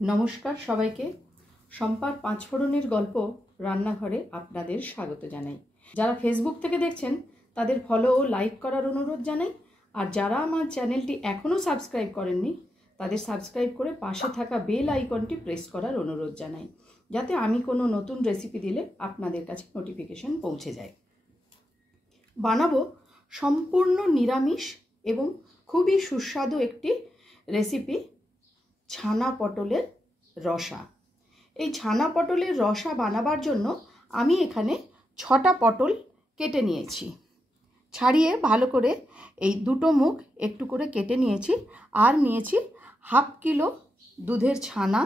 নমস্কার সবাইকে। সম্পার পাঁচফোড়নের গল্প রান্নাঘরে আপনাদের স্বাগত জানাই। যারা ফেসবুক থেকে দেখছেন তাদের ফলো ও লাইক করার অনুরোধ জানাই, আর যারা আমার চ্যানেলটি এখনও সাবস্ক্রাইব করেননি তাদের সাবস্ক্রাইব করে পাশে থাকা বেল আইকনটি প্রেস করার অনুরোধ জানাই, যাতে আমি কোনো নতুন রেসিপি দিলে আপনাদের কাছে নোটিফিকেশন পৌঁছে যায়। বানাবো সম্পূর্ণ নিরামিষ এবং খুবই সুস্বাদু একটি রেসিপি, ছানা পটলের রসা। এই ছানা পটলের রসা বানাবার জন্য আমি এখানে 6টা পটল কেটে নিয়েছি, ছাড়িয়ে ভালো করে এই দুটো মুখ একটু করে কেটে নিয়েছি। আর নিয়েছি হাফ কিলো দুধের ছানা,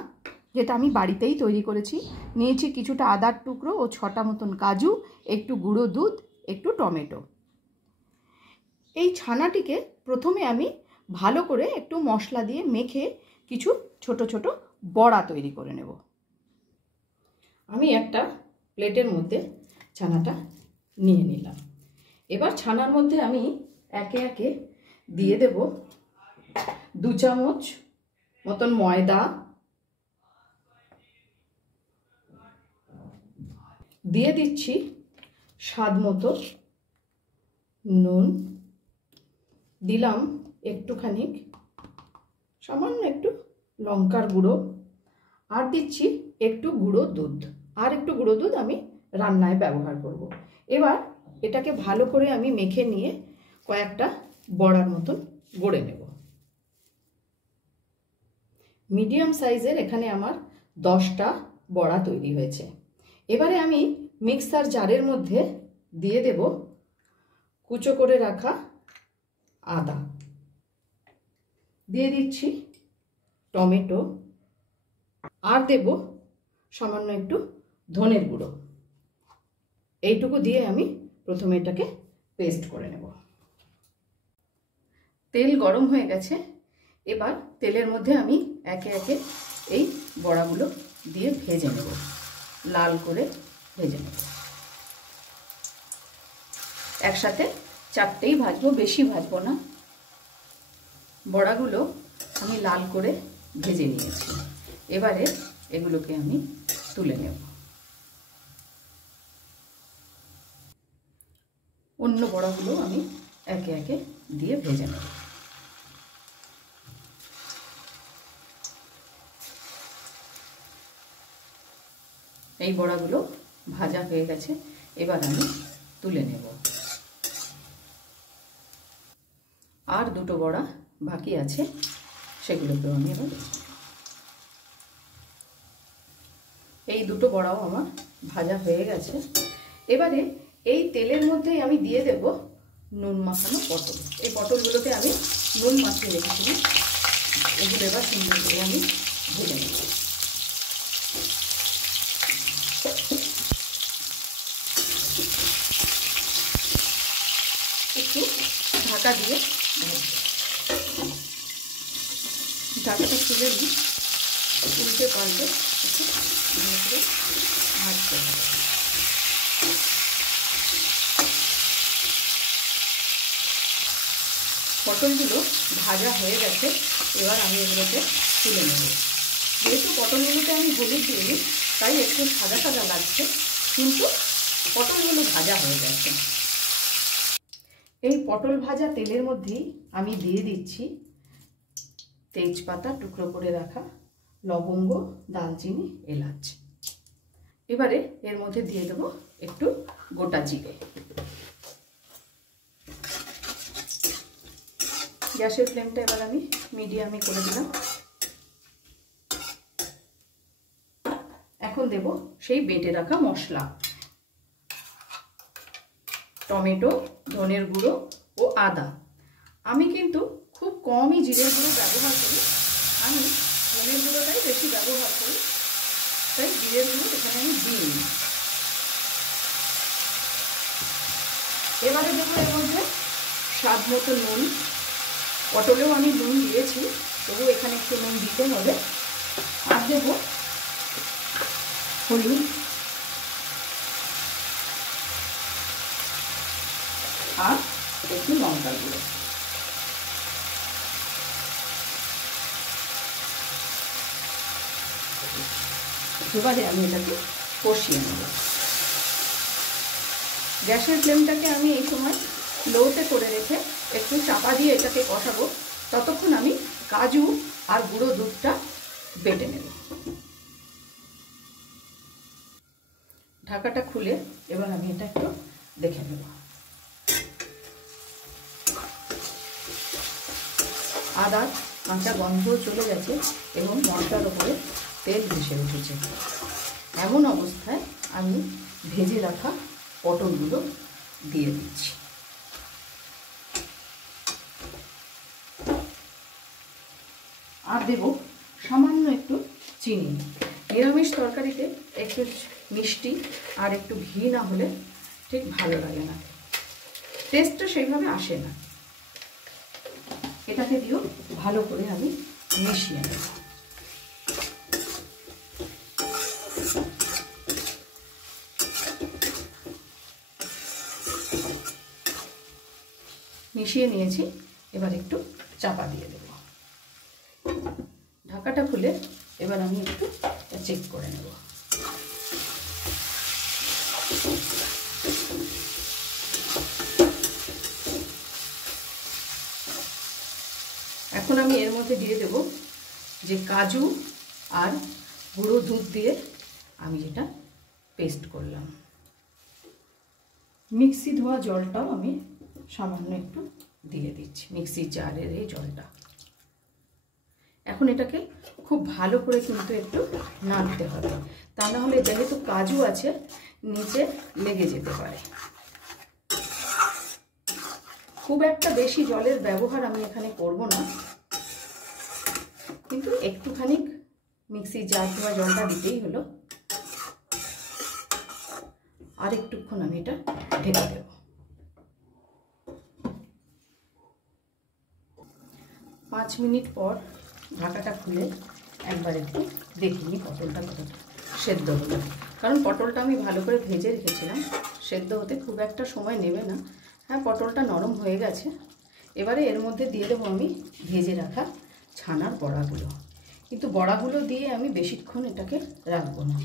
যেটা আমি বাড়িতেই তৈরি করেছি। নিয়েছি কিছুটা আদার টুকরো ও 6টা মতন কাজু, একটু গুঁড়ো দুধ, একটু টমেটো। এই ছানাটিকে প্রথমে আমি ভালো করে একটু মশলা দিয়ে মেখে কিছু ছোট ছোট বড়া তৈরি করে নেব। আমি একটা প্লেটের মধ্যে ছানাটা নিয়ে নিলাম। এবার ছানার মধ্যে আমি একে একে দিয়ে দেব 2 চামচ মতন ময়দা, দিয়ে দিচ্ছি স্বাদ মতো নুন, দিলাম একটুখানি সামান্য একটু লঙ্কার গুঁড়ো, আর দিচ্ছি একটু গুঁড়ো দুধ। আর একটু গুঁড়ো দুধ আমি রান্নায় ব্যবহার করব। এবার এটাকে ভালো করে আমি মেখে নিয়ে কয়েকটা বড়ার মতন গড়ে নেব। মিডিয়াম সাইজের এখানে আমার 10টা বড়া তৈরি হয়েছে। এবারে আমি মিক্সার জারের মধ্যে দিয়ে দেব কুচো করে রাখা আদা, দিয়ে দিচ্ছি টমেটো, আর দেব সামান্য একটু ধনের গুঁড়ো। এইটুকু দিয়ে আমি প্রথমে এটাকে পেস্ট করে নেব। তেল গরম হয়ে গেছে। এবার তেলের মধ্যে আমি একে একে এই বড়াগুলো দিয়ে ভেজে নেব, লাল করে ভেজে নেব। একসাথে 4টেই ভাজবো, বেশি ভাজবো না। বড়াগুলো আমি লাল করে ভেজে নিয়েছি। এবারে এগুলোকে আমি তুলে নেব। অন্য বড়াগুলো আমি একে একে দিয়ে ভেজে নেব। এই বড়াগুলো ভাজা হয়ে গেছে, এবার আমি তুলে নেব। আর 2টো বড়া বাকি আছে, সেগুলোকেও আমি এবার এই 2টো বড়াও আমার ভাজা হয়ে গেছে। এবারে এই তেলের মধ্যেই আমি দিয়ে দেব নুন মাখানো পটল। এই পটলগুলোকে আমি নুন মাখিয়ে রেখেছিলাম, এগুলো এবার সুন্দর করে আমি ভেজে নেব। একটু ঢাকা দিয়ে ঢাকাটা খুলে নিই, উল্টে পাল্টে একটু ভাজতে হবে। পটলগুলো ভাজা হয়ে গেছে, এবার আমি এগুলোকে তুলে নেব। যেহেতু পটলগুলোতে আমি হলুদ দিইনি তাই একটু সাদা সাদা লাগছে, কিন্তু পটলগুলো ভাজা হয়ে গেছে। এই পটল ভাজা তেলের মধ্যেই আমি দিয়ে দিচ্ছি তেজপাতা টুকরো করে রাখা, লবঙ্গ, দালচিনি, এলাচ। এবারে এর মধ্যে দিয়ে দেবো একটু গোটা জিরে। গ্যাসের ফ্লেমটা এবার আমি মিডিয়ামে করে দিলাম। এখন দেব সেই বেটে রাখা মশলা, টমেটো, ধনের গুঁড়ো ও আদা। আমি কিন্তু খুব কমই জিরের গুঁড়ো ব্যবহার করি, আমি ধনের গুঁড়োটাই বেশি ব্যবহার করি, তাই জিরের গুঁড়ো এখানে আমি দিইনি। এবারে দেবো এর মধ্যে স্বাদ মতো নুন। পটলেও আমি নুন দিয়েছি, তবু এখানে একটু নুন দিতে হবে। আর দেব হলুদ, আর একটু লঙ্কার গুঁড়ো। এবারে আমি এটাকে কষিয়ে নেব। গ্যাসের ফ্লেমটাকে আমি এই সময় লোতে করে রেখে একটু চাপা দিয়ে এটাকে কষাবো। ততক্ষণ আমি কাজু আর গুঁড়ো দুধটা বেটে নেব। ঢাকাটা খুলে এবার আমি এটা একটু দেখে নেব। আদার কাঁচা গন্ধ চলে গেছে এবং মশলার ওপরে তেল ভেসে উঠেছে। এমন অবস্থায় আমি ভেজে রাখা পটলগুলো দিয়ে দিচ্ছি। আর দেব সামান্য একটু চিনি। নিরামিষ তরকারিতে একটু মিষ্টি আর একটু ঘি না হলে ঠিক ভালো লাগে না, টেস্টটা সেইভাবে আসে না। এটাকে দিয়েও ভালো করে আমি মিশিয়ে নেব। মিশিয়ে নিয়েছি, এবার একটু চাপা দিয়ে দেব। ঢাকাটা খুলে এবার আমি একটু চেক করে নেব। এখন আমি এর মধ্যে দিয়ে দেব যে কাজু আর গুঁড়ো দুধ দিয়ে আমি যেটা পেস্ট করলাম। মিক্সি ধোয়া জলটাও আমি সামান্য একটু দিয়ে দিচ্ছি, মিক্সির জারের এই জলটা। এখন এটাকে খুব ভালো করে কিন্তু একটু নাড়তে হবে, তা না হলে যেহেতু কাজু আছে নিচে লেগে যেতে পারে। খুব একটা বেশি জলের ব্যবহার আমি এখানে করব না, কিন্তু একটুখানি মিক্সির জার ধোয়া জলটা দিতেই হলো। আর একটুক্ষণ আমি এটা ঢেকে দেব। 5 মিনিট পর ঢাকাটা খুলে একবার একটু দেখিনি পটলটা কতটা সেদ্ধ হলো, কারণ পটলটা আমি ভালো করে ভেজে রেখেছিলাম, সেদ্ধ হতে খুব একটা সময় নেবে না। হ্যাঁ, পটলটা নরম হয়ে গেছে। এবারে এর মধ্যে দিয়ে দেবো আমি ভেজে রাখা ছানার বড়াগুলো, কিন্তু বড়াগুলো দিয়ে আমি বেশিক্ষণ এটাকে রাখবো না।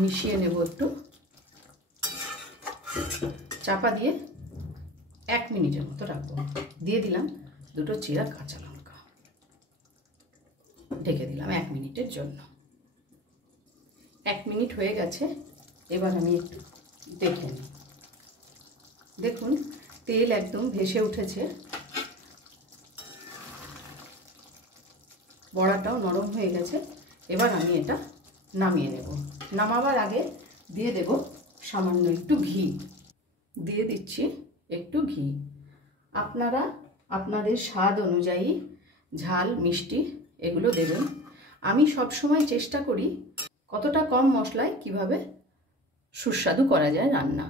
মিশিয়ে নেব একটু, চাপা দিয়ে 1 মিনিটের মতো রাখবো। দিয়ে দিলাম 2টো চিরা কাঁচা লঙ্কা, ঢেকে দিলাম 1 মিনিটের জন্য। 1 মিনিট হয়ে গেছে, এবার আমি একটু দেখে নিই। দেখুন তেল একদম ভেসে উঠেছে, বড়াটাও নরম হয়ে গেছে। এবার আমি এটা নামিয়ে নেব। নামাবার আগে দিয়ে দেব সামান্য একটু ঘি। দিয়ে দিচ্ছি একটু ঘি। আপনারা আপনাদের স্বাদ অনুযায়ী ঝাল মিষ্টি এগুলো দেবেন। আমি সব সময় চেষ্টা করি কতটা কম মশলায় কিভাবে সুস্বাদু করা যায় রান্না।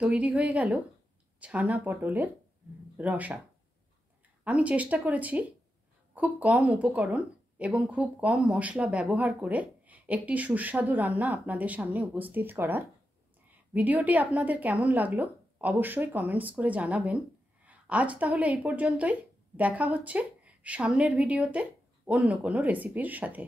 তৈরি হয়ে গেল ছানা পটলের রসা। আমি চেষ্টা করেছি খুব কম উপকরণ এবং খুব কম মশলা ব্যবহার করে একটি সুস্বাদু রান্না আপনাদের সামনে উপস্থিত করার। ভিডিওটি আপনাদের কেমন লাগলো অবশ্যই কমেন্টস করে জানাবেন। আজ তাহলে এই পর্যন্তই। দেখা হচ্ছে সামনের ভিডিওতে অন্য কোনো রেসিপির সাথে।